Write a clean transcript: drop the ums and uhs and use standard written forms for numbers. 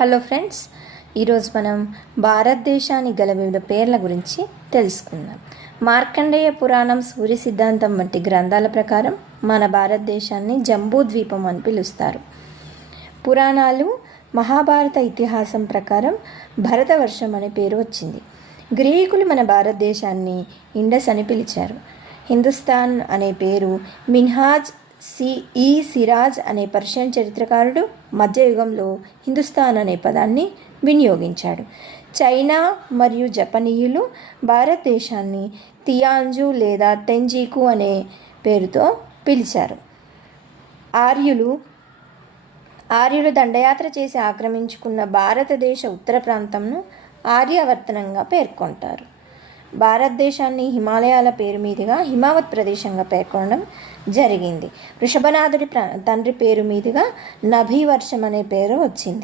Hello friends, ఈరోజు మనం భారతదేశానికి గల వివిధ పేర్ల గురించి తెలుసుకుందాం. మార్కండేయ పురాణం, సూర్య సిద్ధాంతం వంటి గ్రంథాల ప్రకారం మన భారతదేశాన్ని జంబూద్వీపం అని పిలుస్తారు. పురాణాలు, మహాభారత ఇతిహాసం ప్రకారం భరతవర్షం అనే పేరు వచ్చింది. గ్రీకులు మన భారతదేశాన్ని ఇండస్ అని పిలిచారు. హిందుస్థాన్ అనే పేరు మిన్హాజ్ సిరాజ్ అనే పర్షియన్ చరిత్రకారుడు మధ్యయుగంలో హిందుస్థాన్ అనే పదాన్ని వినియోగించాడు. చైనా మరియు జపనీయులు భారతదేశాన్ని తియాంజు లేదా టెంజీకు అనే పేరుతో పిలిచారు. ఆర్యులు దండయాత్ర చేసి ఆక్రమించుకున్న భారతదేశ ఉత్తర ప్రాంతంను ఆర్యావర్తనంగా పేర్కొంటారు. భారతదేశాన్ని హిమాలయాల పేరు మీదుగా హిమావత్ ప్రదేశంగా పేర్కొనడం జరిగింది. వృషభనాథుడి తండ్రి పేరు మీదుగా నభీవర్షం అనే పేరు వచ్చింది.